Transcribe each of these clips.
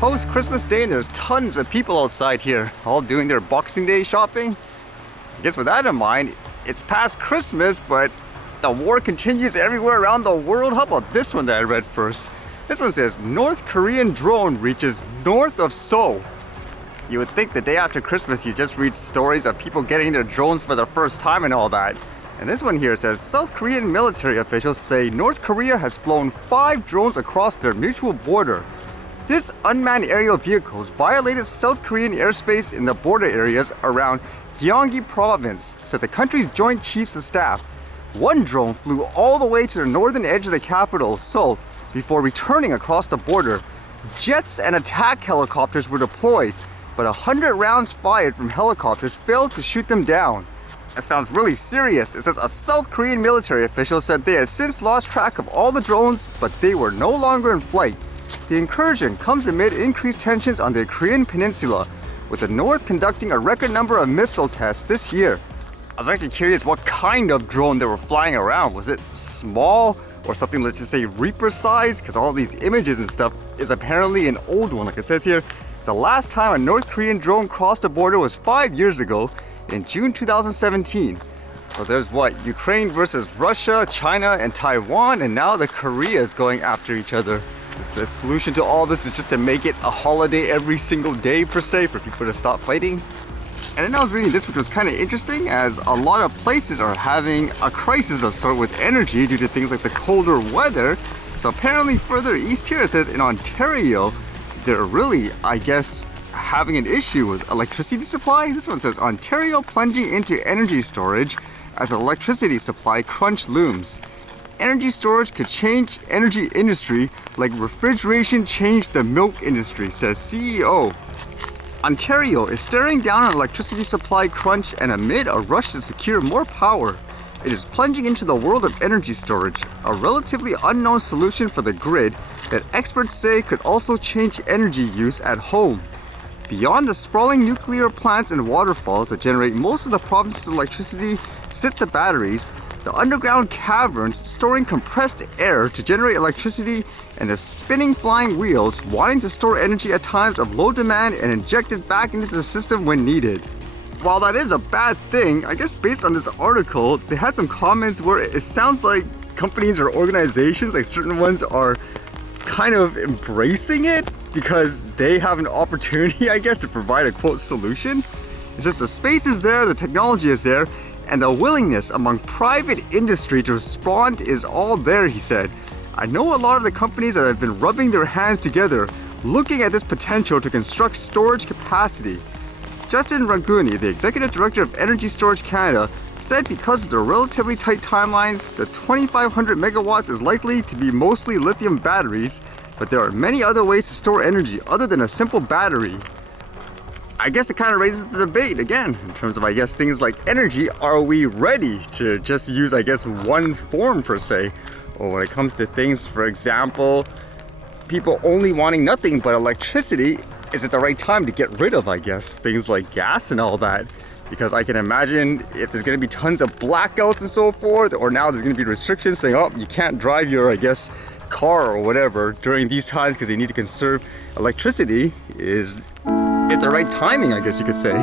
post-Christmas day and there's tons of people outside here, all doing their Boxing Day shopping. I guess with that in mind, it's past Christmas, but the war continues everywhere around the world. How about this one that I read first? This one says, North Korean drone reaches north of Seoul. You would think the day after Christmas you just read stories of people getting their drones for the first time and all that. And this one here says, South Korean military officials say North Korea has flown 5 drones across their mutual border. This unmanned aerial vehicles violated South Korean airspace in the border areas around Gyeonggi province, said the country's Joint Chiefs of Staff. One drone flew all the way to the northern edge of the capital, Seoul, before returning across the border. Jets and attack helicopters were deployed, but 100 rounds fired from helicopters failed to shoot them down. That sounds really serious. It says a South Korean military official said they had since lost track of all the drones, but they were no longer in flight. The incursion comes amid increased tensions on the Korean peninsula, with the North conducting a record number of missile tests this year. I was actually curious what kind of drone they were flying around. Was it small or something, let's just say Reaper size? Because all these images and stuff is apparently an old one. Like it says here, the last time a North Korean drone crossed the border was 5 years ago in June 2017. So there's what, Ukraine versus Russia, China, and Taiwan, and now the Korea is going after each other. The solution to all this is just to make it a holiday every single day per se for people to stop fighting. And then I was reading this, which was kind of interesting, as a lot of places are having a crisis of sort with energy due to things like the colder weather. So apparently further east here, it says in Ontario, they're really, I guess, having an issue with electricity supply. This one says Ontario plunging into energy storage as electricity supply crunch looms. Energy storage could change energy industry like refrigeration changed the milk industry, says CEO. Ontario is staring down an electricity supply crunch, and amid a rush to secure more power, it is plunging into the world of energy storage, a relatively unknown solution for the grid that experts say could also change energy use at home. Beyond the sprawling nuclear plants and waterfalls that generate most of the province's electricity sit the batteries, the underground caverns storing compressed air to generate electricity, and the spinning flying wheels wanting to store energy at times of low demand and inject it back into the system when needed. While that is a bad thing, I guess based on this article, they had some comments where it sounds like companies or organizations, like certain ones, are kind of embracing it because they have an opportunity, I guess, to provide a quote solution. It says the space is there, the technology is there, and the willingness among private industry to respond is all there, he said. I know a lot of the companies that have been rubbing their hands together, looking at this potential to construct storage capacity. Justin Ranguni, the Executive Director of Energy Storage Canada, said because of the relatively tight timelines, the 2,500 megawatts is likely to be mostly lithium batteries, but there are many other ways to store energy other than a simple battery. I guess it kind of raises the debate again in terms of, I guess, things like energy. Are we ready to just use, I guess, one form per se? Or when it comes to things, for example, people only wanting nothing but electricity, is it the right time to get rid of, I guess, things like gas and all that? Because I can imagine if there's going to be tons of blackouts and so forth, or now there's going to be restrictions saying, oh, you can't drive your, I guess, car or whatever during these times because they need to conserve electricity. Is it the right timing, I guess you could say?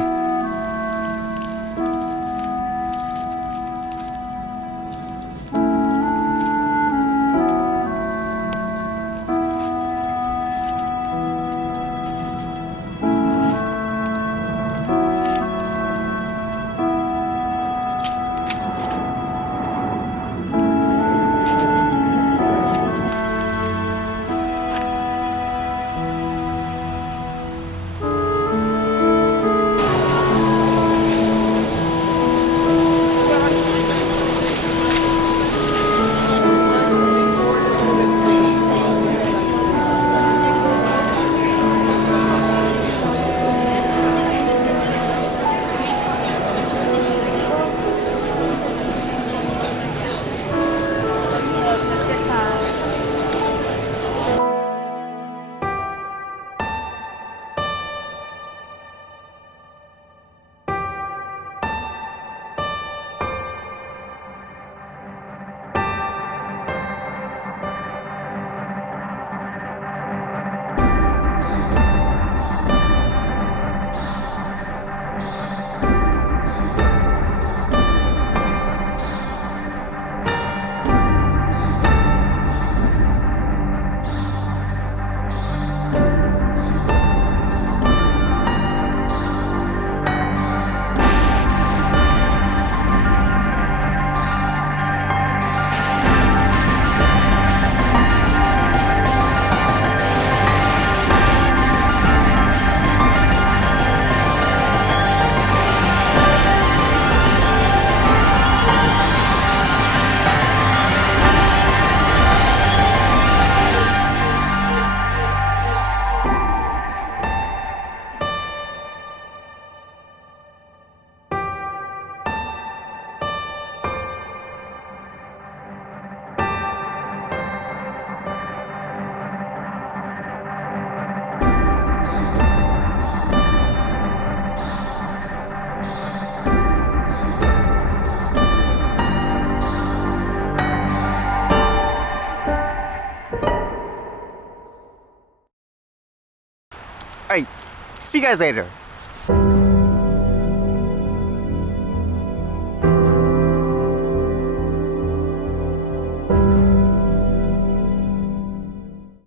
See you guys later.